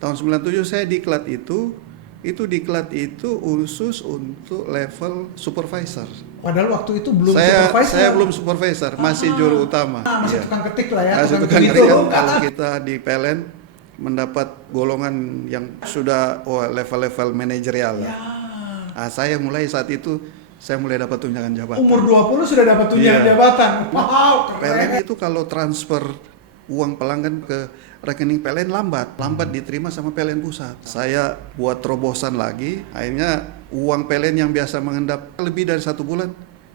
Tahun 97 saya diklat itu diklat itu khusus untuk level supervisor. Padahal waktu itu belum Saya supervisor. belum supervisor, masih juru utama. Masih Iya. tukang ketik lah ya. Masih tukang ketik ketik itu. kan, kalau kita di PLN mendapat golongan yang sudah level-level manajerial. Ya. Nah, saya mulai saat itu saya mulai dapat tunjangan jabatan. Umur 20 sudah dapat tunjangan Iya. jabatan. Wow, PLN keren. itu kalau transfer uang pelanggan ke rekening PLN lambat diterima sama PLN pusat. Saya buat terobosan lagi, akhirnya uang PLN yang biasa mengendap lebih dari 1 bulan,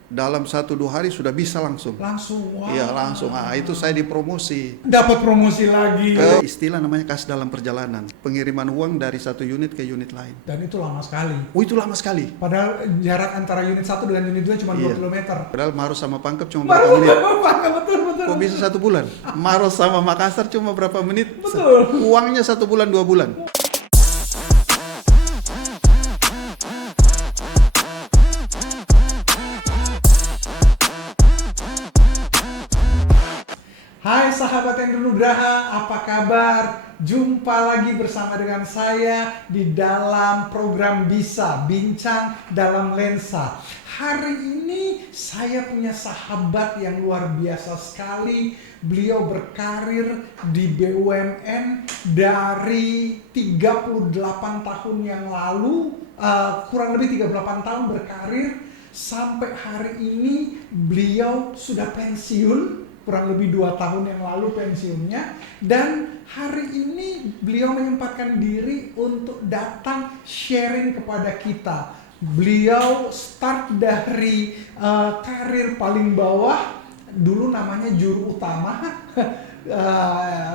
dalam 1-2 hari sudah bisa langsung. Wow. Iya langsung. Itu saya dipromosi. Dapat promosi lagi. Istilah namanya kas dalam perjalanan, pengiriman uang dari satu unit ke unit lain. Dan itu lama sekali. Itu lama sekali. Padahal jarak antara unit 1 dengan unit 2 cuma 2 km. Padahal Maros sama Pangkep cuma berapa menit. Betul. Kok bisa 1 bulan? Maros sama Makassar cuma berapa menit? Betul. Uangnya 1 bulan 2 bulan. Hai sahabat Hendro Nugraha, apa kabar? Jumpa lagi bersama dengan saya di dalam program Bisa Bincang dalam Lensa. Hari ini saya punya sahabat yang luar biasa sekali. Beliau berkarir di BUMN dari 38 tahun yang lalu, kurang lebih 38 tahun berkarir. Sampai hari ini beliau sudah pensiun, kurang lebih 2 tahun yang lalu pensiunnya, dan hari ini beliau menyempatkan diri untuk datang sharing kepada kita. Beliau start dari karir paling bawah, dulu namanya juru utama,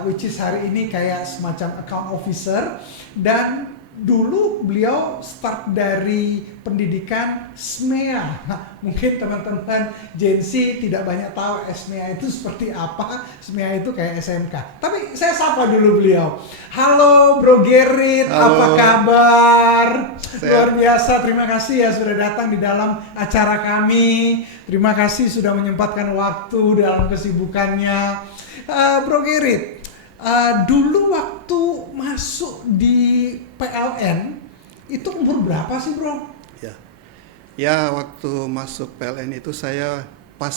which is hari ini kayak semacam account officer, dan dulu beliau start dari pendidikan SMEA. Nah, mungkin teman-teman Gen Z tidak banyak tahu SMEA itu seperti apa. SMEA itu kayak SMK. Tapi saya sapa dulu beliau. Halo Bro Gerrit, apa kabar? Luar biasa, terima kasih ya sudah datang di dalam acara kami. Terima kasih sudah menyempatkan waktu dalam kesibukannya. Bro Gerrit, dulu waktu masuk di PLN itu umur berapa sih bro? Ya waktu masuk PLN itu saya pas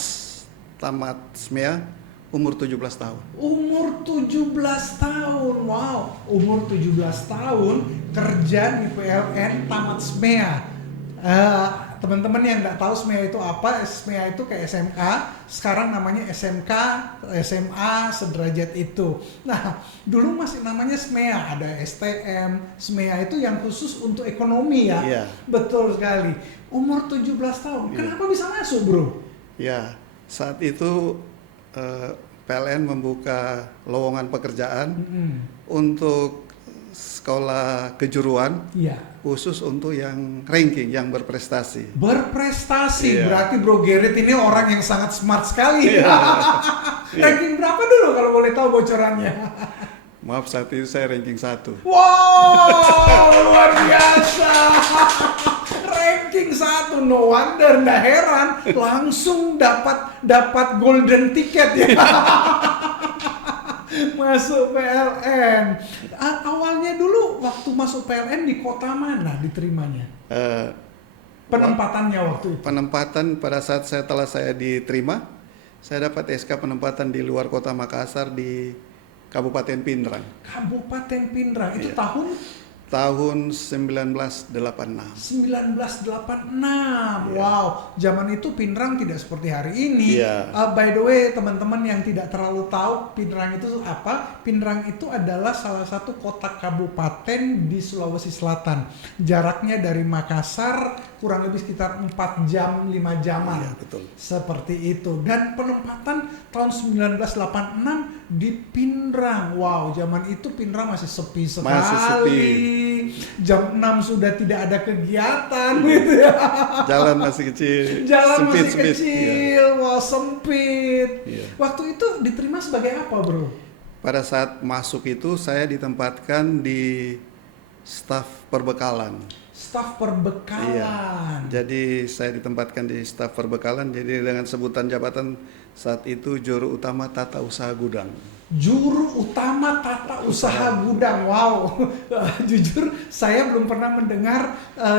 tamat SMEA umur 17 tahun. Umur 17 tahun, wow. Umur 17 tahun kerja di PLN tamat SMEA. Teman-teman yang nggak tahu SMEA itu apa, SMEA itu kayak SMK, sekarang namanya SMK, SMA, sederajat itu. Nah, dulu masih namanya SMEA, ada STM, SMEA itu yang khusus untuk ekonomi ya. Iya. Betul sekali. Umur 17 tahun, kenapa bisa masuk bro? Ya, saat itu PLN membuka lowongan pekerjaan untuk sekolah kejuruan. Iya. Khusus untuk yang ranking, yang berprestasi. Berprestasi, Iya. berarti Bro Gerrit ini orang yang sangat smart sekali. Iya. Ranking berapa dulu kalau boleh tahu bocorannya? Maaf, saat itu saya ranking 1. Wow, luar biasa. Ranking 1, no wonder, nggak heran langsung dapat golden ticket ya. Masuk PLN. Awalnya dulu waktu masuk PLN di kota mana diterimanya? Penempatannya waktu itu? Penempatan pada saat setelah saya diterima, saya dapat SK penempatan di luar kota Makassar di Kabupaten Pindrang. Kabupaten Pindrang, itu Iya. tahun 1986. 1986. Iya. Wow, zaman itu Pindrang tidak seperti hari ini. Iya. By the way, teman-teman yang tidak terlalu tahu Pindrang itu apa? Pindrang itu adalah salah satu kota kabupaten di Sulawesi Selatan. Jaraknya dari Makassar kurang lebih sekitar 4 jam, 5 jaman. Iya, betul. Seperti itu. Dan penempatan tahun 1986 di Pindrang. Wow, zaman itu Pindrang masih sepi sekali. Masih sepi. Jam 6 sudah tidak ada kegiatan gitu ya. Jalan masih kecil. Jalan masih sempit. kecil, wah sempit. Iya. Waktu itu diterima sebagai apa bro? Pada saat masuk itu saya ditempatkan di staf perbekalan. Staf perbekalan. Jadi saya ditempatkan di staf perbekalan. Jadi dengan sebutan jabatan saat itu juru utama tata usaha gudang. Juru utama tata usaha gudang. Wow, jujur saya belum pernah mendengar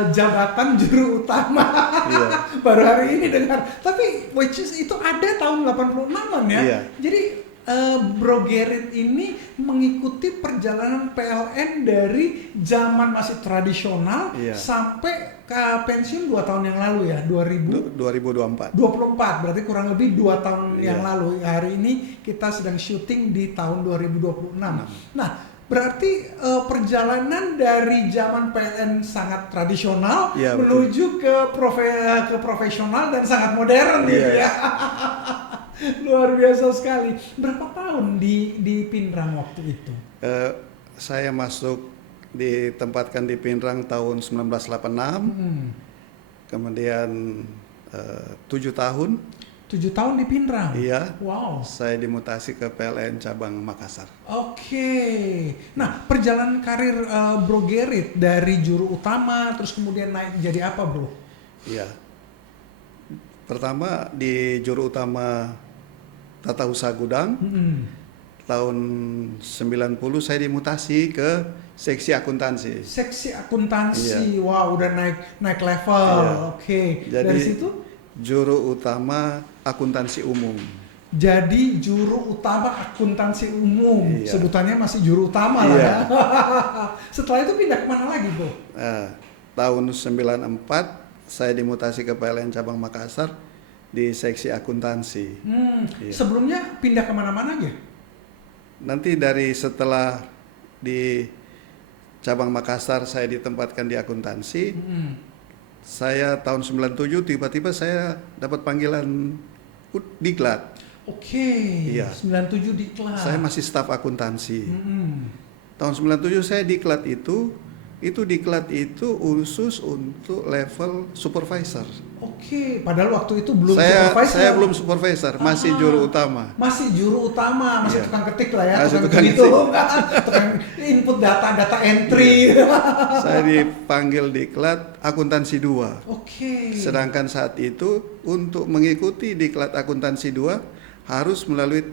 jabatan juru utama. Iya. Baru hari ini dengar. Tapi which is itu ada tahun 86-an ya. Iya. Jadi Bro Gerrit ini mengikuti perjalanan PLN dari zaman masih tradisional Iya. sampai ke pensiun 2 tahun yang lalu ya, 2024. 24, berarti kurang lebih 2 tahun yang Iya. lalu. Hari ini kita sedang syuting di tahun 2026. Nah, berarti perjalanan dari zaman PLN sangat tradisional Iya, menuju ke profesional dan sangat modern gitu Iya. ya. Luar biasa sekali. Berapa tahun di Pinrang waktu itu? Saya masuk ditempatkan di Pinrang tahun 1986, kemudian 7 tahun. 7 tahun di Pinrang? Iya. Wow. Saya dimutasi ke PLN cabang Makassar. Oke. Nah, perjalanan karir Bro Gerrit dari juru utama terus kemudian naik jadi apa, Bro? Iya. Pertama di juru utama tata usaha gudang. Tahun 90 saya dimutasi ke seksi akuntansi. Seksi akuntansi. Wow, udah naik level. Iya. Oke. Jadi Dari situ juru utama akuntansi umum. jadi juru utama akuntansi umum. Iya. Sebutannya masih juru utama lah Iya. ya. Setelah itu pindah kemana lagi, Bro? Tahun 94 saya dimutasi ke PLN cabang Makassar di seksi akuntansi. Iya. Sebelumnya pindah kemana-mana aja? Nanti dari setelah di cabang Makassar saya ditempatkan di akuntansi. Saya tahun 97 tiba-tiba saya dapat panggilan diklat. Oke. Iya. 97 diklat. Saya masih staf akuntansi. Tahun 97 saya diklat itu diklat itu khusus untuk level supervisor. Oke, padahal waktu itu belum Saya supervisor. belum supervisor, masih juru utama. Masih juru utama, masih Iya. tukang ketik lah ya, Masih tukang tukang gitu, tukang input data entry. Saya dipanggil diklat akuntansi 2. Oke. Sedangkan saat itu untuk mengikuti diklat akuntansi 2 harus melalui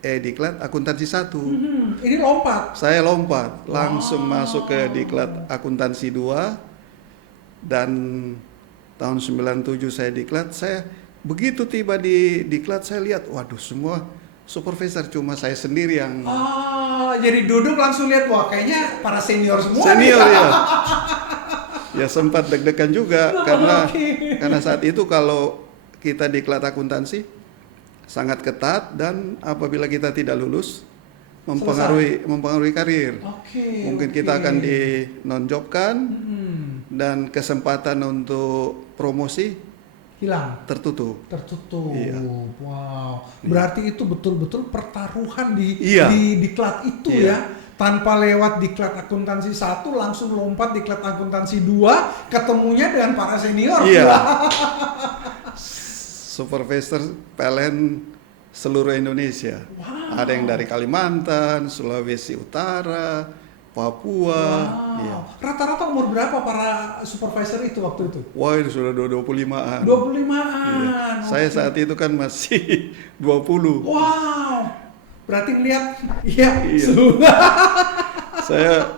diklat akuntansi 1. Ini lompat. Saya lompat langsung masuk ke diklat akuntansi 2 dan tahun 97 saya diklat. Saya begitu tiba di diklat saya lihat, waduh semua supervisor, cuma saya sendiri yang Jadi duduk langsung lihat, wah kayaknya para senior semua. senior nih. ya. Ya sempat deg-degan juga karena saat itu kalau kita diklat akuntansi sangat ketat dan apabila kita tidak lulus mempengaruhi karir. Mungkin kita akan dinonjobkan dan kesempatan untuk promosi hilang. tertutup. Iya. Wow. Berarti itu betul-betul pertaruhan di Iya. di diklat itu Iya. ya. Tanpa lewat diklat akuntansi 1 langsung lompat diklat akuntansi 2, ketemunya dengan para senior. Iya. Supervisor PLN seluruh Indonesia. Wow. Ada yang dari Kalimantan, Sulawesi Utara, Papua. Wow. Iya. Rata-rata umur berapa para supervisor itu waktu itu? Wah, itu sudah 25-an. 25-an. Iya. Saya saat itu kan masih 20. Wow. Berarti melihat iya. Saya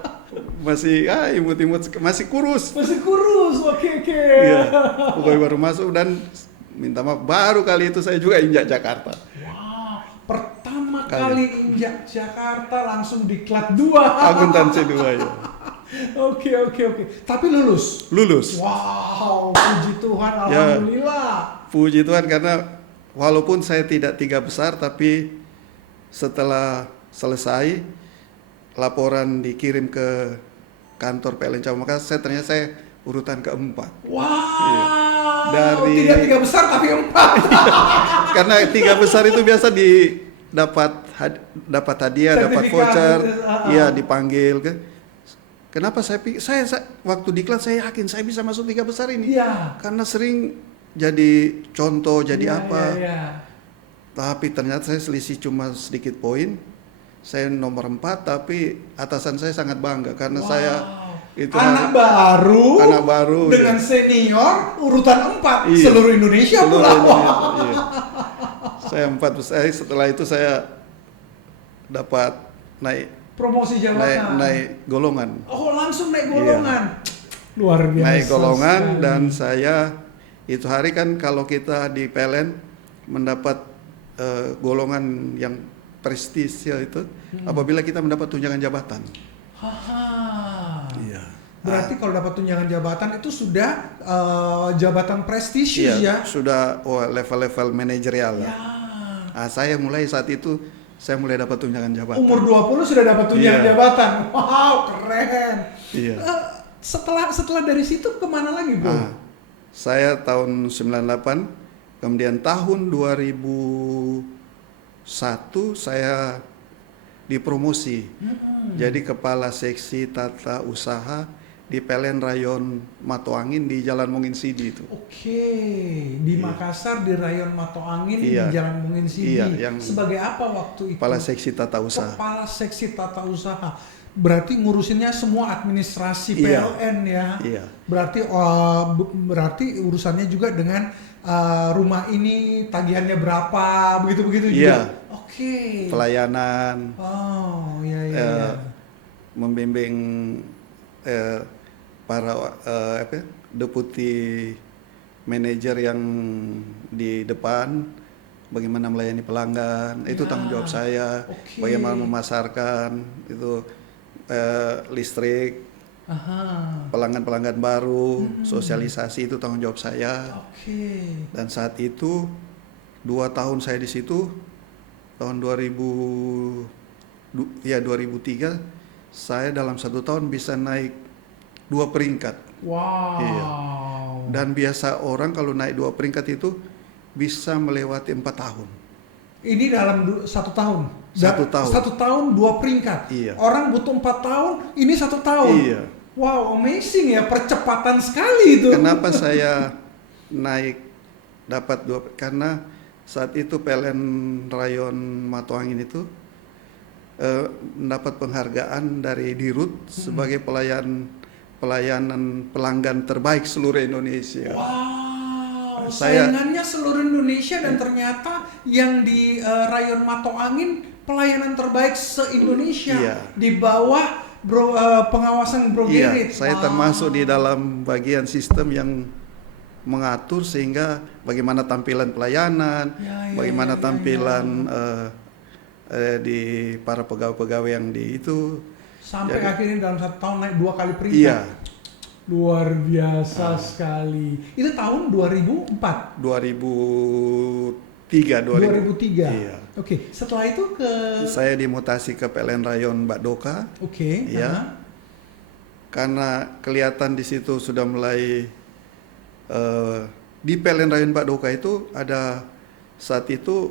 masih imut-imut, masih kurus. Masih kurus. Oke. Iya. Pokoknya baru masuk dan minta maaf, baru kali itu saya juga injak Jakarta. Wow. Pertama kali injak Jakarta langsung diklat 2. Akuntansi 2 ya. Oke. Tapi lulus. Lulus. Wow, puji Tuhan, Ya. alhamdulillah. Puji Tuhan karena walaupun saya tidak 3 besar tapi setelah selesai laporan dikirim ke kantor PLN Cabang Makassar, ternyata saya urutan keempat. Wow. Dari- Tidak 3 besar tapi 4. Karena 3 besar itu biasa dapat hadiah, dapat Sertifikat, voucher, iya. dipanggil ke. Kenapa saya waktu diklat saya yakin saya bisa masuk 3 besar ini. Iya. Karena sering jadi contoh, jadi apa. Iya. Tapi ternyata saya selisih cuma sedikit poin. Saya nomor 4 tapi atasan saya sangat bangga karena Wow. saya itu anak baru dengan iya. senior urutan 4 Iya. seluruh Indonesia Seluruh pula. Indonesia, iya. Saya 4 besar. Setelah itu saya dapat naik Promosi jabatan. naik golongan. Oh, langsung naik Iya. golongan. Luar biasa. Naik golongan sekali. dan saya itu hari kan kalau kita di PLN mendapat golongan yang prestisial itu apabila kita mendapat tunjangan jabatan. Haha. Iya. Berarti kalau dapat tunjangan jabatan itu sudah jabatan prestisius ya? Sudah level-level manajerial Ya. lah. Saya mulai saat itu saya mulai dapat tunjangan jabatan. Umur 20 sudah dapat tunjangan Iya. jabatan. Wow, keren. Iya. Setelah dari situ kemana lagi, Bro? Saya tahun 98, kemudian tahun 2001 saya dipromosi. Jadi kepala seksi tata usaha di PLN Rayon Matoangin di Jalan Mungin Sidi itu. Oke, di Makassar di Rayon Matoangin Iya. di Jalan Mungin Sidi. Iya, yang Sebagai apa waktu itu? Kepala seksi tata usaha. Kepala seksi tata usaha. Berarti ngurusinnya semua administrasi Iya. PLN ya. Iya. Berarti urusannya juga dengan rumah ini tagihannya berapa, begitu-begitu Iya. juga. Oke. Pelayanan, Oh, iya. membimbing para deputi manajer yang di depan, bagaimana melayani pelanggan, itu Ya. tanggung jawab saya. Oke. Bagaimana memasarkan itu listrik, Aha. pelanggan-pelanggan baru, sosialisasi itu tanggung jawab saya. Oke. Dan saat itu 2 tahun saya di situ, tahun 2003 saya dalam 1 tahun bisa naik 2 peringkat. Wow. Iya. Dan biasa orang kalau naik 2 peringkat itu bisa melewati 4 tahun. Ini dalam 1 tahun. 1 tahun. 1 tahun 2 peringkat. Iya. Orang butuh 4 tahun, ini 1 tahun. Iya. Wow, amazing ya, percepatan sekali itu. Kenapa saya naik dapat 2? Karena saat itu PLN Rayon Matoangin itu mendapat penghargaan dari Dirut sebagai pelayanan pelanggan terbaik seluruh Indonesia. Wow, Saya- saingannya seluruh Indonesia dan ternyata yang di Rayon Matoangin pelayanan terbaik se-Indonesia. Iya. Di bawah pengawasan Bro Iya, Gerrit. saya Wow. termasuk di dalam bagian sistem yang mengatur sehingga bagaimana tampilan pelayanan, Ya, bagaimana ya. tampilan di para pegawai-pegawai yang di itu. Sampai Jadi- akhirnya dalam 1 tahun naik 2 kali peringkat. Iya, Luar biasa sekali. Itu tahun 2004. 2003. 2003. Iya. Oke, setelah itu ke Saya dimutasi ke PLN Rayon Mbak Doka. Oke. Iya. aha. Karena kelihatan di situ sudah mulai di PLN Rayon Mbak Doka itu saat itu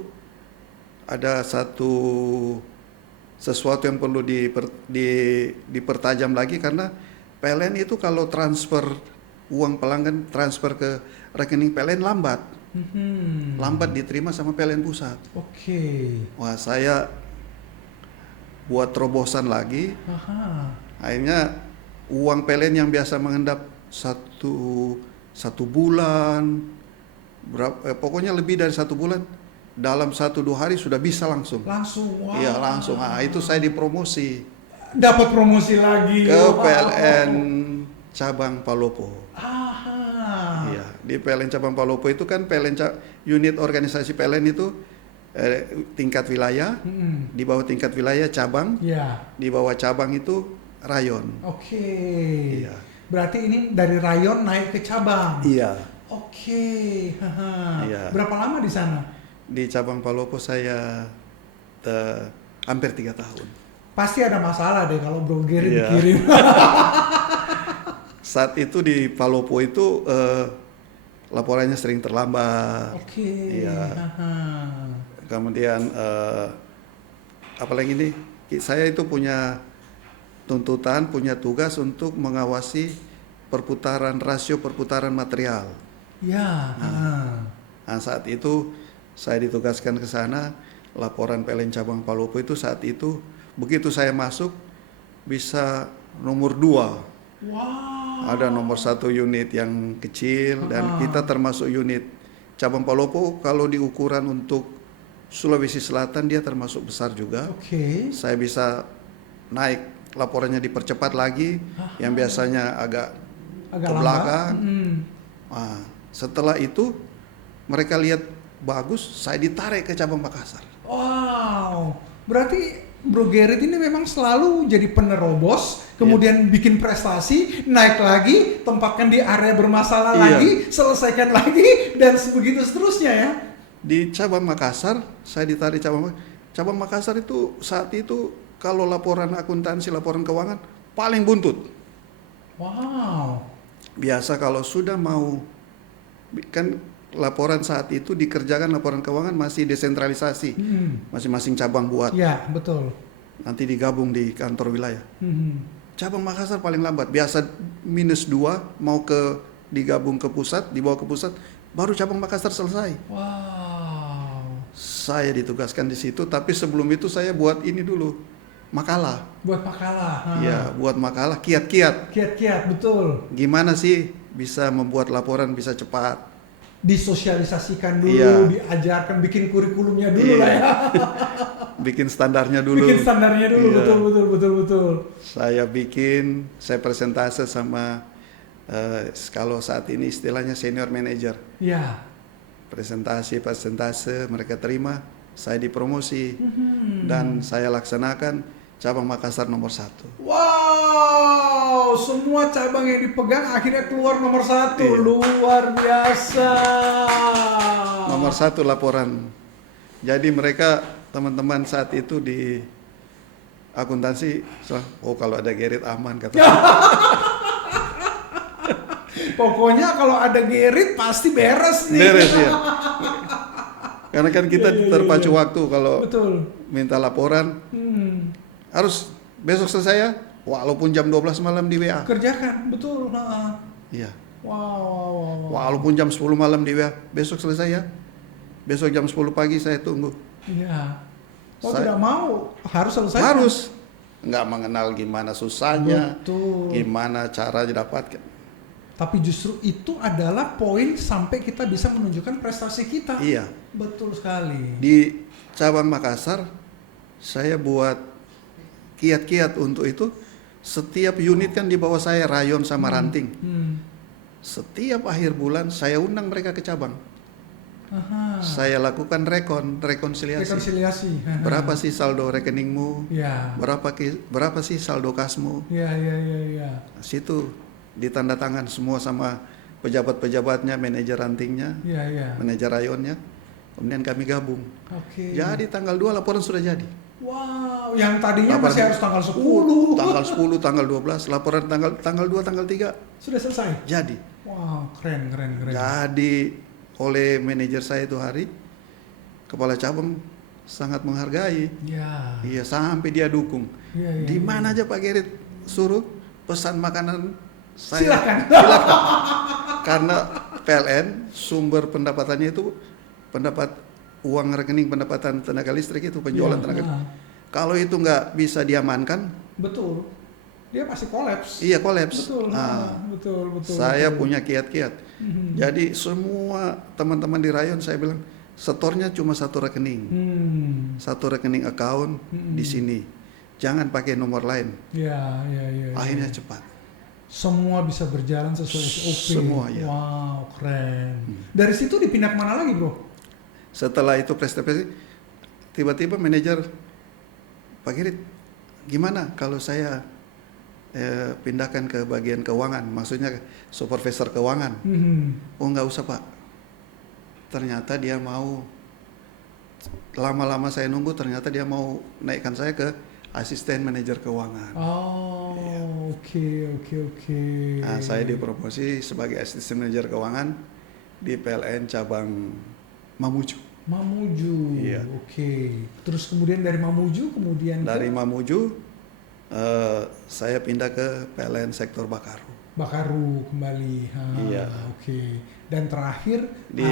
ada sesuatu yang perlu dipertajam lagi karena PLN itu kalau transfer uang pelanggan transfer ke rekening PLN lambat diterima sama PLN pusat. Oke. Wah, saya buat terobosan lagi. Aha. Akhirnya uang PLN yang biasa mengendap satu bulan, pokoknya lebih dari 1 bulan, dalam 1-2 hari sudah bisa langsung. Langsung. Wow. Iya langsung. Itu saya dipromosi Dapat promosi lagi. ke Wow. PLN cabang Palopo. Aha. Iya, di PLN cabang Palopo itu kan unit organisasi PLN itu tingkat wilayah, Mm-mm. di bawah tingkat wilayah cabang, Ya. di bawah cabang itu rayon. Oke. Iya. Berarti ini dari rayon naik ke cabang. Iya. Oke. Haha. Iya. Berapa lama di sana? Di cabang Palopo saya hampir 3 tahun. Pasti ada masalah deh kalau Bro Gerrit Iya. dikirim. Saat itu di Palopo itu laporannya sering terlambat. Oke. Iya. Haha. Kemudian apalagi ini saya itu punya tuntutan, punya tugas untuk mengawasi rasio perputaran material. Ya. Haha. Nah, saat itu saya ditugaskan ke sana, laporan PLN cabang Palopo itu saat itu begitu saya masuk bisa nomor 2. Wow. Ada nomor 1 unit yang kecil dan kita termasuk unit cabang Palopo kalau di ukuran untuk Sulawesi Selatan dia termasuk besar juga. Oke. Saya bisa naik laporannya dipercepat lagi, yang biasanya agak Agak ke lambat. belakang. Mm. Nah, setelah itu mereka lihat bagus, saya ditarik ke cabang Makassar. Wow, berarti Bro Gerrit ini memang selalu jadi penerobos, kemudian bikin prestasi, naik lagi, tempatkan di area bermasalah Iya. lagi, selesaikan lagi, dan sebegitu seterusnya ya. Di cabang Makassar, saya ditarik cabang Makassar itu saat itu kalau laporan akuntansi, laporan keuangan paling buntut. Wow. Biasa kalau sudah mau, kan laporan saat itu dikerjakan laporan keuangan masih desentralisasi, masing-masing cabang buat, Ya, betul. nanti digabung di kantor wilayah. Hmm. Cabang Makassar paling lambat, biasa -2 mau digabung ke pusat, dibawa ke pusat, baru cabang Makassar selesai. Wow. Saya ditugaskan di situ, tapi sebelum itu saya buat ini dulu, makalah. Buat makalah. Iya, buat makalah kiat-kiat. Kiat-kiat, betul. Gimana sih bisa membuat laporan bisa cepat? Disosialisasikan dulu, Iya. diajarkan, bikin kurikulumnya dulu Iya. lah ya. Bikin standarnya dulu. Bikin standarnya dulu, Iya. betul. Saya presentase sama kalau saat ini istilahnya senior manager. Ya. Presentase, mereka terima, saya dipromosi dan saya laksanakan cabang Makassar nomor 1. Wow, semua cabang yang dipegang akhirnya keluar nomor 1. Iya. Luar biasa. Nomor 1 laporan. Jadi mereka teman-teman saat itu di akuntansi, oh kalau ada Gerrit aman kata. Pokoknya kalau ada Gerrit pasti beres nih. Beres ya. Karena kan kita Iya. terpacu waktu kalau Betul. minta laporan harus besok selesai ya, walaupun jam 12 malam di WA. Kerjakan, betul. Nah. Iya. Wow. Walaupun jam 10 malam di WA, besok selesai ya. Besok jam 10 pagi saya tunggu. Iya. Oh, Saya- tidak mau, harus selesai. Harus. Nggak mengenal gimana susahnya, Betul. gimana cara didapatkan. Tapi justru itu adalah poin sampai kita bisa menunjukkan prestasi kita. Iya. Betul sekali. Di cabang Makassar, saya buat kiat-kiat untuk itu. Setiap unit kan di bawah saya, rayon sama ranting. Setiap akhir bulan saya undang mereka ke cabang. Aha. Saya lakukan rekonsiliasi. Rekonsiliasi. Berapa sih saldo rekeningmu? Ya. Berapa sih saldo kasmu? Ya. Situ ditanda tangan semua sama pejabat-pejabatnya, manajer rantingnya, Ya. manajer rayonnya. Kemudian kami gabung. Oke. Jadi tanggal 2 laporan sudah jadi. Wow, yang tadinya Laporan- masih harus tanggal 10. Tanggal 10, tanggal 12, laporan tanggal 2, tanggal 3 Sudah selesai. jadi. Wow, keren. Jadi oleh manajer saya itu hari, kepala cabang sangat menghargai. Ya. Iya, sampai dia dukung. Iya. Di mana aja Pak Gerrit suruh pesan makanan saya. Silakan. Karena PLN sumber pendapatannya itu uang rekening pendapatan tenaga listrik itu penjualan Iya, tenaga. nah. Kalau itu nggak bisa diamankan, Betul. Dia pasti kolaps. iya kolaps. Betul. Nah, Betul. saya betul. punya kiat-kiat. Jadi semua teman-teman di rayon saya bilang setornya cuma satu rekening, satu rekening account di sini. Jangan pakai nomor lain. Ya. Akhirnya cepat. Semua bisa berjalan sesuai SOP. Semua, ya. Wow, keren. Dari situ dipindah kemana lagi, bro? Setelah itu prestasi, tiba-tiba manajer, Pak Gerrit, gimana kalau saya pindahkan ke bagian keuangan, maksudnya supervisor keuangan? Oh nggak usah Pak. Ternyata dia mau, lama-lama saya nunggu, ternyata dia mau naikkan saya ke asisten manajer keuangan. Oh, oke. Nah, saya dipromosi sebagai asisten manajer keuangan di PLN cabang Mamuju. Mamuju. Iya. Oke. Terus kemudian dari Mamuju Dari Mamuju saya pindah ke PLN sektor Bakaru. Bakaru kembali. Iya. Oke. Dan terakhir Di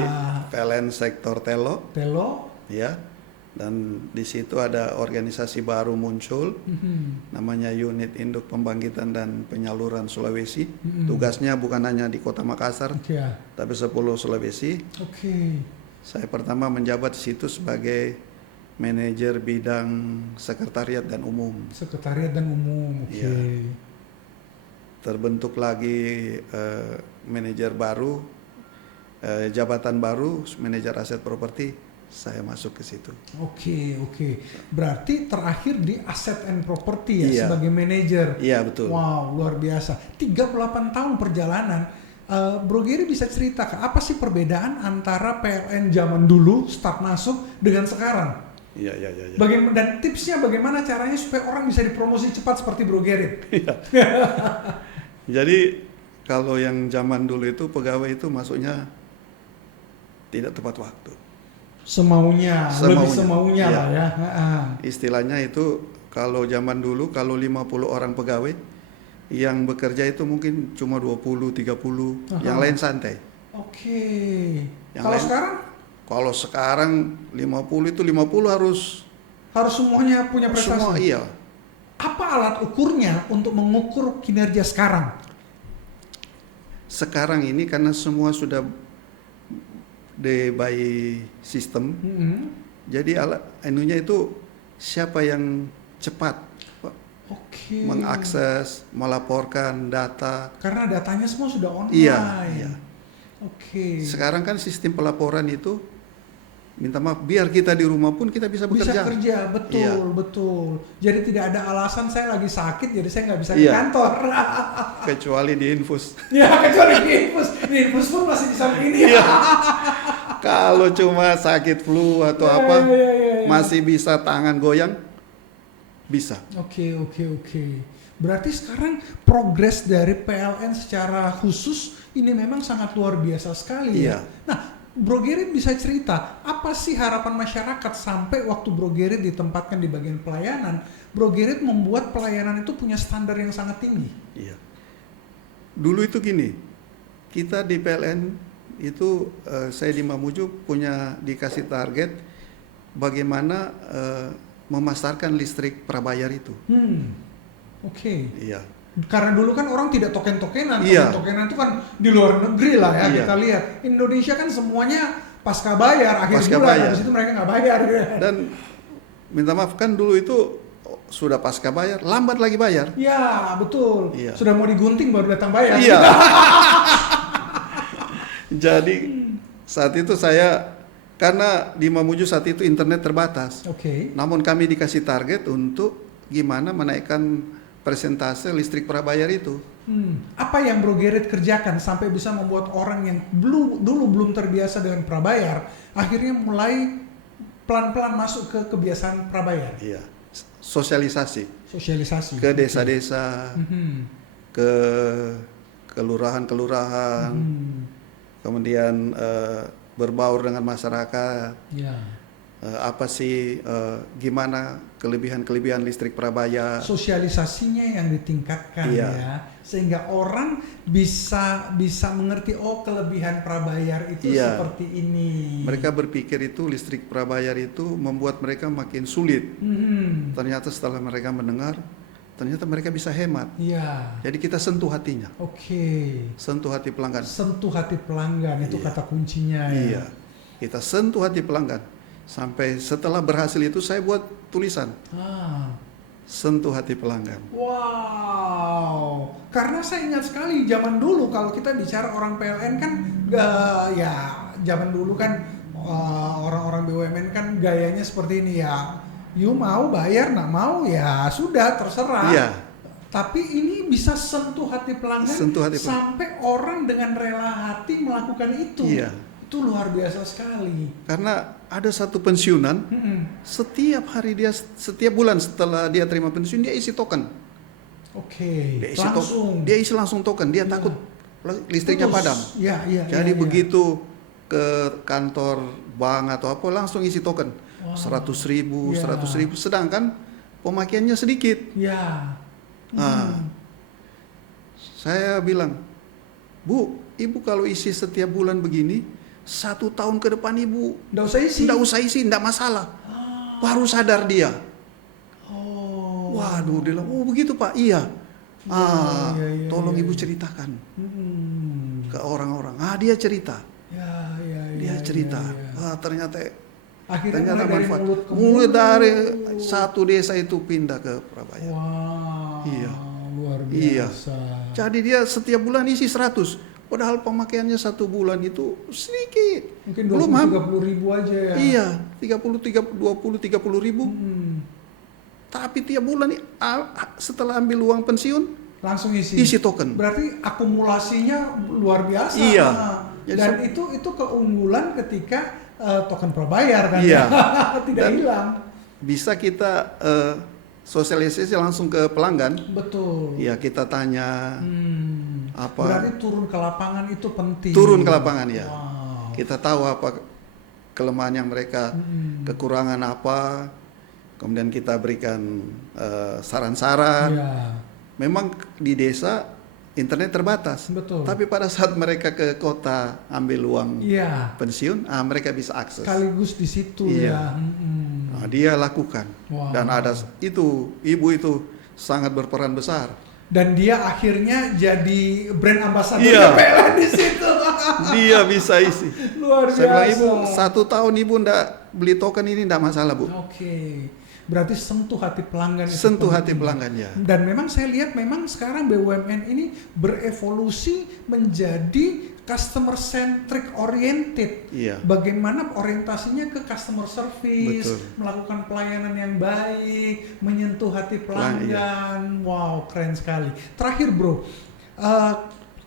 PLN sektor Telo, Telo. ya. Dan di situ ada organisasi baru muncul, namanya Unit Induk Pembangkitan dan Penyaluran Sulawesi. Tugasnya bukan hanya di Kota Makassar, Ya. tapi 10 Sulawesi. Oke. Saya pertama menjabat di situ sebagai manajer bidang sekretariat dan umum. Sekretariat dan umum, oke. Iya. Terbentuk lagi manajer baru, jabatan baru, manajer aset properti, saya masuk ke situ. Oke. Berarti terakhir di Asset and Property ya, Iya. sebagai manajer. Iya, betul. Wow, luar biasa. 38 tahun perjalanan. Bro Gary bisa cerita apa sih perbedaan antara PLN zaman dulu start masuk dengan sekarang? Iya. Dan tipsnya bagaimana caranya supaya orang bisa dipromosi cepat seperti Bro Gary? Jadi kalau yang zaman dulu itu pegawai itu masuknya tidak tepat waktu. Semaunya. Lebih semaunya Iya. lah ya. Istilahnya itu kalau zaman dulu kalau 50 orang pegawai yang bekerja itu mungkin cuma 20, 30, yang lain santai. Oke. Yang Kalau lain- sekarang Kalau sekarang 50 itu 50 harus harus semuanya punya prestasi. semua, iya. Apa alat ukurnya untuk mengukur kinerja sekarang? Sekarang ini karena semua sudah by system, jadi anunya itu siapa yang cepat Oke. mengakses, melaporkan data. Karena datanya semua sudah online. Iya. Oke. Sekarang kan sistem pelaporan itu, minta maaf, biar kita di rumah pun kita bisa Bisa bekerja. kerja, betul, Iya. betul. Jadi tidak ada alasan saya lagi sakit, jadi saya nggak bisa ke Iya. kantor. Kecuali di infus. Ya, kecuali di infus pun masih bisa begini. Iya. Kalau cuma sakit flu atau apa, Iya. masih bisa tangan goyang, bisa. Oke. Berarti sekarang progres dari PLN secara khusus ini memang sangat luar biasa sekali ya. Iya. Nah, Bro Gary bisa cerita, apa sih harapan masyarakat sampai waktu Bro Gary ditempatkan di bagian pelayanan, Bro Gary membuat pelayanan itu punya standar yang sangat tinggi? Iya. Dulu itu gini, kita di PLN itu saya di Mamuju dikasih target bagaimana memasarkan listrik prabayar itu. Oke. Iya. Karena dulu kan orang tidak token-tokenan, Iya. token-tokenan itu kan di luar negeri lah ya. Iya. Kita lihat Indonesia kan semuanya pasca bayar akhir Pasca bulan, bayar. habis itu mereka nggak bayar. Dan minta maaf kan dulu itu sudah pasca bayar, lambat lagi bayar. Ya betul. Iya. Sudah mau digunting baru datang bayar. Iya. Jadi saat itu saya, karena di Mamuju saat itu internet terbatas, Oke. namun kami dikasih target untuk gimana menaikkan persentase listrik prabayar itu. Apa yang Bro Gerrit kerjakan sampai bisa membuat orang yang dulu belum terbiasa dengan prabayar akhirnya mulai pelan-pelan masuk ke kebiasaan prabayar? Iya. Sosialisasi Sosialisasi ke desa-desa, ke kelurahan-kelurahan, kemudian berbaur dengan masyarakat. Ya. Apa sih gimana kelebihan-kelebihan listrik prabayar? Sosialisasinya yang ditingkatkan Iya. ya, sehingga orang bisa mengerti kelebihan prabayar itu Iya. seperti ini. Mereka berpikir itu listrik prabayar itu membuat mereka makin sulit. Ternyata setelah mereka mendengar, ternyata mereka bisa hemat. Iya. Jadi kita sentuh hatinya, Oke. sentuh hati pelanggan. Sentuh hati pelanggan itu Iya. kata kuncinya ya. Iya, kita sentuh hati pelanggan. Sampai setelah berhasil itu saya buat tulisan, sentuh hati pelanggan. Wow, karena saya ingat sekali zaman dulu kalau kita bicara orang PLN kan, ya zaman dulu kan orang-orang BUMN kan gayanya seperti ini ya, you mau bayar, nggak mau ya sudah terserah. Iya. Tapi ini bisa sentuh hati pelanggan, Sentuh hati pelanggan. sampai orang dengan rela hati melakukan itu. Iya. Itu luar biasa sekali. Karena ada satu pensiunan, setiap hari setiap bulan setelah dia terima pensiun dia isi token. Oke, Dia isi langsung. dia isi langsung token. Dia takut listriknya Putus. padam. Iya. Jadi iya. begitu ke kantor bank atau apa langsung isi token. 100.000, Iya. 100.000. Sedangkan pemakaiannya sedikit. Ya. Nah, saya bilang, Bu, Ibu kalau isi setiap bulan begini, 1 tahun ke depan Ibu Nggak usah isi. nggak usah isi, nggak masalah. Baru sadar dia. Oh. Waduh, dia bilang, oh begitu Pak, iya. Tolong iya, Ibu iya. ceritakan ke orang-orang. Dia cerita. Ya. dia cerita. iya. Ternyata Akhirnya mulai dari manfaat. mulut ke Mulai dari mulut. satu desa itu pindah ke Surabaya. Wow, Iya. luar Iya. biasa. Jadi dia setiap bulan isi 100. Padahal pemakaiannya 1 bulan itu sedikit. Mungkin Belum 20-30 ribu aja ya. Iya, 20-30 ribu. Tapi tiap bulan setelah ambil uang pensiun, Langsung isi. isi token. Berarti akumulasinya luar biasa. Iya. Jadi Dan itu keunggulan ketika token prabayar kan. Iya. Tidak Dan hilang. bisa kita sosialisasi langsung ke pelanggan. Betul. Ya kita tanya apa. Berarti turun ke lapangan itu penting. Turun ke lapangan ya. Wow. Kita tahu apa kelemahan yang mereka, kekurangan apa. Kemudian kita berikan saran-saran. Iya. Memang di desa internet terbatas. Betul. Tapi pada saat mereka ke kota ambil uang Iya. pensiun, mereka bisa akses. Sekaligus di situ Iya. ya. Dia lakukan. Wow. Dan ada itu, ibu itu sangat berperan besar. Dan dia akhirnya jadi brand ambassador Iya. PLN di situ. Dia bisa isi. Luar biasa. Saya bilang, ibu 1 tahun ibu ndak beli token ini ndak masalah, Bu. Oke. Berarti sentuh hati pelanggan itu Sentuh hati penting. pelanggan ya. Dan memang saya lihat memang sekarang BUMN ini berevolusi menjadi customer centric oriented. Iya. Bagaimana orientasinya ke customer service, Betul. melakukan pelayanan yang baik, menyentuh hati pelanggan. Wow, keren sekali. Terakhir bro,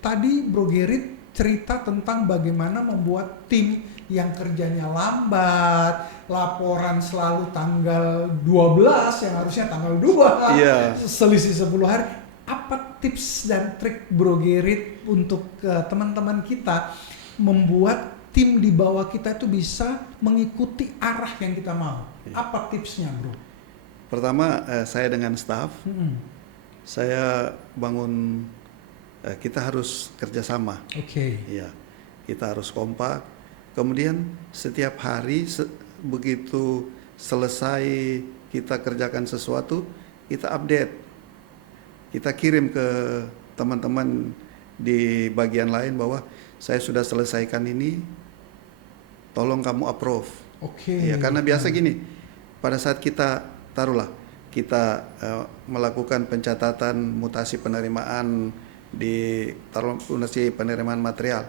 tadi Bro Gerit cerita tentang bagaimana membuat tim yang kerjanya lambat, laporan selalu tanggal 12 yang harusnya tanggal 2, Iya. selisih 10 hari. Apa tips dan trik Bro Gerit untuk teman-teman kita membuat tim di bawah kita itu bisa mengikuti arah yang kita mau? Apa tipsnya Bro? Pertama, saya dengan staff, saya bangun, kita harus kerjasama. Oke. Ya, kita harus kompak. Kemudian setiap hari begitu selesai kita kerjakan sesuatu, kita update. Kita kirim ke teman-teman di bagian lain bahwa saya sudah selesaikan ini, tolong kamu approve. Oke. Ya, karena biasa gini, pada saat kita taruhlah kita melakukan pencatatan mutasi penerimaan di mutasi penerimaan material,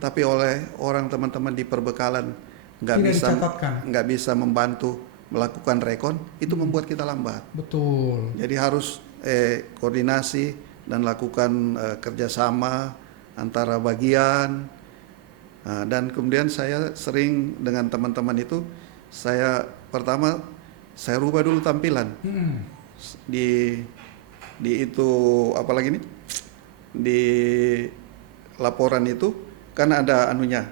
tapi oleh orang teman-teman di perbekalan nggak bisa membantu melakukan rekon, itu membuat kita lambat. Betul. Jadi harus koordinasi dan lakukan kerjasama antara bagian. Dan kemudian saya sering dengan teman-teman itu, pertama saya rubah dulu tampilan di itu apalagi nih di laporan itu kan ada anunya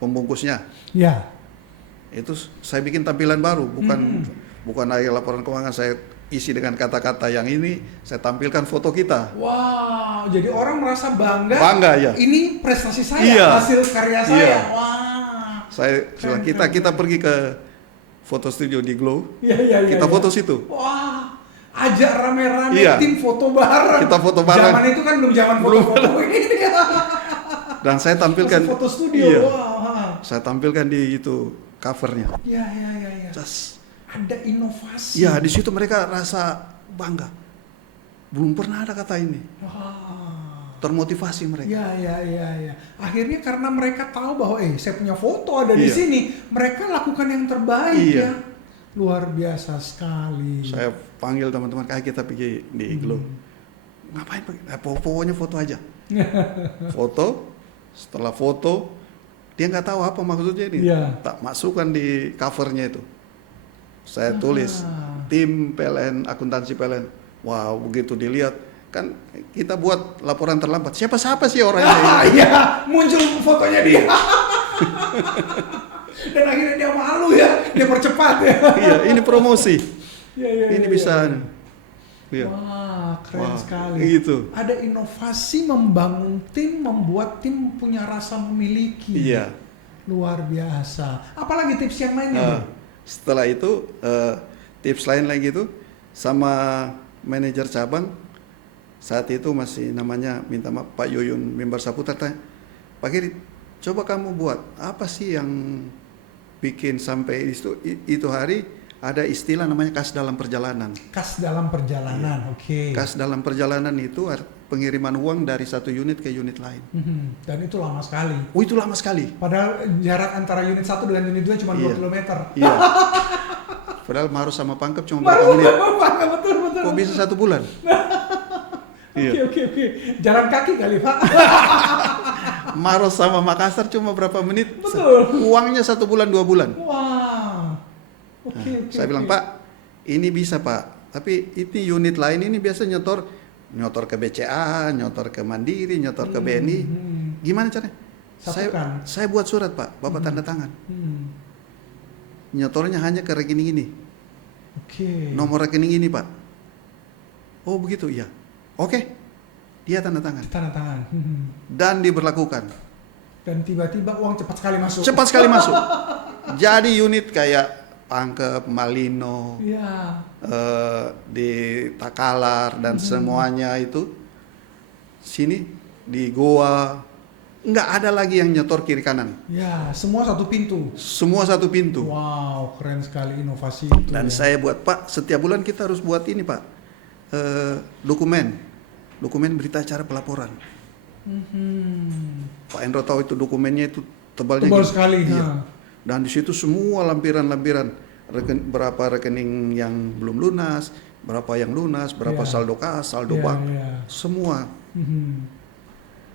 pembungkusnya. Ya. Itu saya bikin tampilan baru, bukan lagi laporan keuangan saya isi dengan kata-kata yang ini, saya tampilkan foto kita. Wow, jadi orang merasa bangga. Bangga ya. Ini prestasi saya, Iya. hasil karya saya. Iya. Wah. Saya kita pergi ke foto studio di Glow. Iya. Kita foto situ. Wah, ajak rame-rame Iya. tim foto bareng. Kita foto bareng. Zaman itu kan belum zaman foto-foto ini. Dan saya tampilkan Masih foto studio. Iya. Wah. Saya tampilkan di itu covernya. Iya. Just, Ada inovasi. ya di situ mereka rasa bangga. Belum pernah ada kata ini. Wah. Termotivasi mereka. Iya. Akhirnya karena mereka tahu bahwa saya punya foto ada di Iya. sini, mereka lakukan yang terbaik Iya. ya. Luar biasa sekali. Saya panggil teman-teman, kayak kita pergi di Glow. Ngapain pergi? Pokoknya foto aja. Foto, setelah foto dia nggak tahu apa maksudnya ini. Iya. Tak masukkan di covernya itu. Saya tulis tim PLN, akuntansi PLN. Wow, begitu dilihat kan kita buat laporan terlambat. Siapa sih orangnya ini? Iya, muncul fotonya dia. Dan akhirnya dia malu ya, dia percepat ya. Iya, ini promosi. Iya. Ini bisa. Iya. Wah, keren Wah, sekali. gitu. Ada inovasi membangun tim, membuat tim punya rasa memiliki. Iya. Luar biasa. Apalagi tips yang lainnya? Bro? Setelah itu tips lain lagi itu sama manajer cabang saat itu masih namanya minta maaf Pak Yuyun Mimbar Saputra tanya, Pak Giri coba kamu buat apa sih yang bikin sampai itu hari ada istilah namanya kas dalam perjalanan. Kas dalam perjalanan, oke. Kas dalam perjalanan itu pengiriman uang dari satu unit ke unit lain. Dan itu lama sekali. Oh, itu lama sekali. Padahal jarak antara unit 1 dengan unit 2 cuma 2 kilometer. Iya. Padahal Maros sama Pangkep cuma berapa menit. Betul. Kok bisa 1 bulan? Oke. Jalan kaki kali, Pak. Maros sama Makassar cuma berapa menit? Betul. Uangnya 1 bulan 2 bulan. Wah. Oke. Saya bilang, Pak, ini bisa Pak. Tapi ini unit lain ini biasa nyotor ke BCA, nyotor ke Mandiri, nyotor ke BNI. Gimana caranya? Saya buat surat Pak, Bapak tanda tangan. Nyotornya hanya ke rekening ini. Oke. Nomor rekening ini Pak. Oh begitu, iya. Oke, dia tanda tangan. Dan diberlakukan. Dan tiba-tiba uang cepat sekali masuk. Jadi unit kayak Pangkep, Malino, di Takalar dan semuanya itu sini di Goa nggak ada lagi yang nyetor kiri kanan. Ya, semua satu pintu. Wow, keren sekali inovasi itu. Dan saya buat Pak, setiap bulan kita harus buat ini Pak, dokumen berita acara pelaporan. Pak Endro tahu itu dokumennya itu tebalnya tebal sekali. Iya. Dan di situ semua lampiran-lampiran berapa rekening yang belum lunas, berapa yang lunas, berapa saldo kas, saldo bank, semua.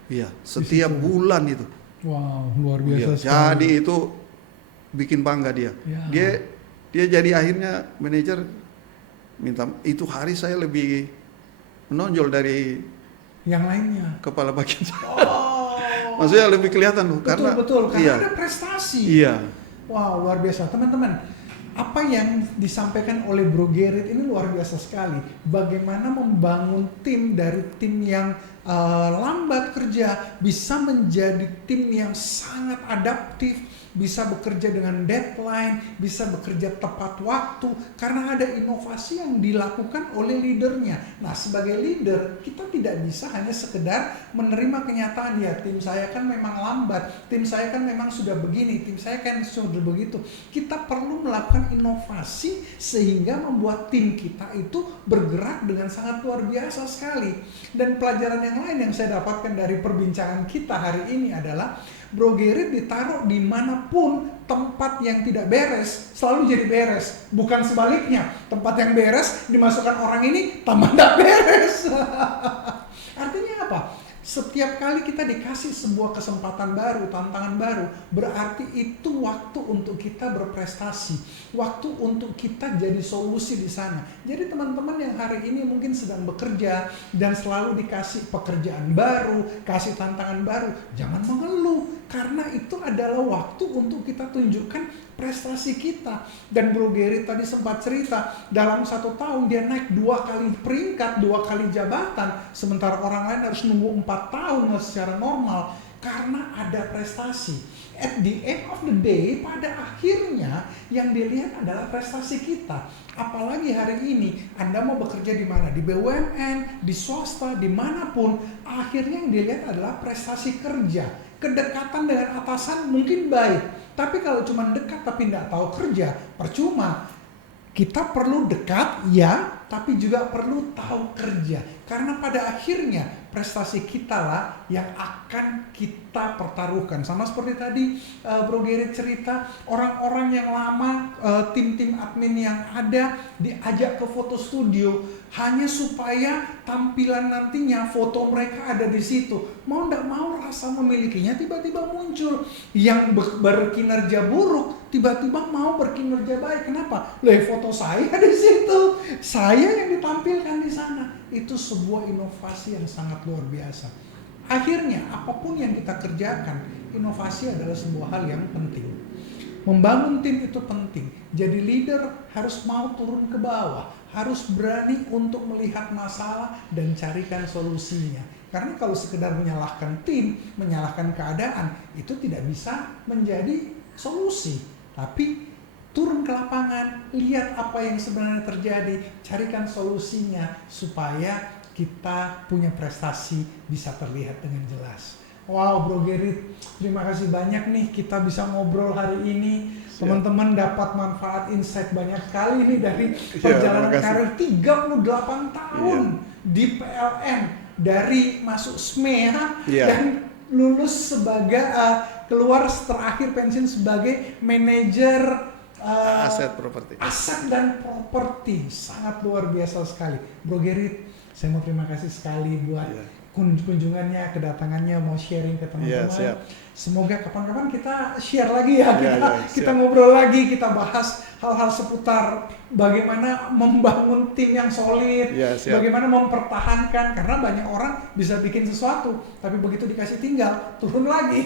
Iya, setiap bulan itu. Wow, luar biasa sekali. Jadi itu bikin bangga dia. Dia jadi akhirnya manajer minta itu hari saya lebih menonjol dari yang lainnya. Kepala bagian. Maksudnya lebih kelihatan loh karena ada prestasi. Iya. Wow, luar biasa. Teman-teman, apa yang disampaikan oleh Bro Gerrit ini luar biasa sekali. Bagaimana membangun tim dari tim yang lambat kerja bisa menjadi tim yang sangat adaptif, bisa bekerja dengan deadline, bisa bekerja tepat waktu karena ada inovasi yang dilakukan oleh leadernya. Nah, sebagai leader kita tidak bisa hanya sekedar menerima kenyataan, ya tim saya kan memang lambat, tim saya kan memang sudah begini, tim saya kan sudah begitu. Kita perlu melakukan inovasi sehingga membuat tim kita itu bergerak dengan sangat luar biasa sekali. Dan pelajaran yang lain yang saya dapatkan dari perbincangan kita hari ini adalah Bro Gerrit ditaruh dimanapun tempat yang tidak beres selalu jadi beres, bukan sebaliknya. Tempat yang beres dimasukkan orang ini tambah tidak beres. Artinya apa? Setiap kali kita dikasih sebuah kesempatan baru, tantangan baru, berarti itu waktu untuk kita berprestasi, waktu untuk kita jadi solusi di sana. Jadi teman-teman yang hari ini mungkin sedang bekerja dan selalu dikasih pekerjaan baru, kasih tantangan baru, jangan mengeluh, karena itu adalah waktu untuk kita tunjukkan prestasi kita. Dan Bro Gerrit tadi sempat cerita, dalam 1 tahun dia naik 2 kali peringkat, 2 kali jabatan, sementara orang lain harus nunggu 4 tahun secara normal karena ada prestasi. At the end of the day, pada akhirnya yang dilihat adalah prestasi kita. Apalagi hari ini Anda mau bekerja di mana, di BUMN, di swasta, dimanapun, akhirnya yang dilihat adalah prestasi kerja. Kedekatan dengan atasan mungkin baik, tapi kalau cuma dekat tapi tidak tahu kerja, percuma. Kita perlu dekat, ya, tapi juga perlu tahu kerja. Karena pada akhirnya prestasi kita lah yang akan kita pertaruhkan. Sama seperti tadi Bro Gerrit cerita, orang-orang yang lama, tim-tim admin yang ada diajak ke foto studio hanya supaya tampilan nantinya foto mereka ada di situ. Mau tidak mau rasa memilikinya tiba-tiba muncul. Yang berkinerja buruk tiba-tiba mau berkinerja baik. Kenapa? Foto saya di situ, saya yang ditampilkan di sana. Itu sebuah inovasi yang sangat luar biasa. Akhirnya apapun yang kita kerjakan, inovasi adalah sebuah hal yang penting. Membangun tim itu penting. Jadi leader harus mau turun ke bawah, harus berani untuk melihat masalah dan carikan solusinya. Karena kalau sekedar menyalahkan tim, menyalahkan keadaan, itu tidak bisa menjadi solusi. Tapi turun ke lapangan, lihat apa yang sebenarnya terjadi, carikan solusinya supaya kita punya prestasi bisa terlihat dengan jelas. Wow, Bro Gerit, terima kasih banyak nih kita bisa ngobrol hari ini. Siap. Teman-teman dapat manfaat insight banyak sekali nih dari Iya, perjalanan terima kasih. karir 38 tahun di PLN, dari masuk SMEA Iya. dan lulus sebagai keluar terakhir pensiun sebagai manajer aset dan properti. Sangat luar biasa sekali, Bro Gerit. Saya mau terima kasih sekali buat kunjungannya, kedatangannya, mau sharing ke teman-teman. Siap. Semoga kapan-kapan kita share lagi ya, kita siap. ngobrol lagi, kita bahas hal-hal seputar bagaimana membangun tim yang solid, Siap. bagaimana mempertahankan, karena banyak orang bisa bikin sesuatu, tapi begitu dikasih tinggal turun lagi.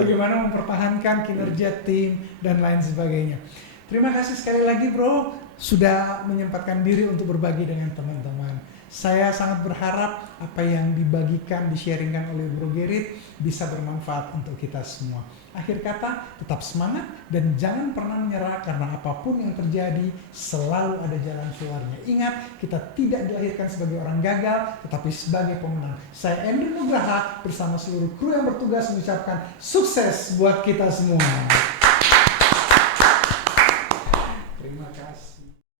Bagaimana mempertahankan kinerja tim dan lain sebagainya. Terima kasih sekali lagi, Bro, sudah menyempatkan diri untuk berbagi dengan teman-teman. Saya sangat berharap apa yang dibagikan, di-sharingkan oleh Bro Gerit bisa bermanfaat untuk kita semua. Akhir kata, tetap semangat dan jangan pernah menyerah, karena apapun yang terjadi selalu ada jalan keluarnya. Ingat, kita tidak dilahirkan sebagai orang gagal, tetapi sebagai pemenang. Saya Andrew Nugraha bersama seluruh kru yang bertugas mengucapkan sukses buat kita semua.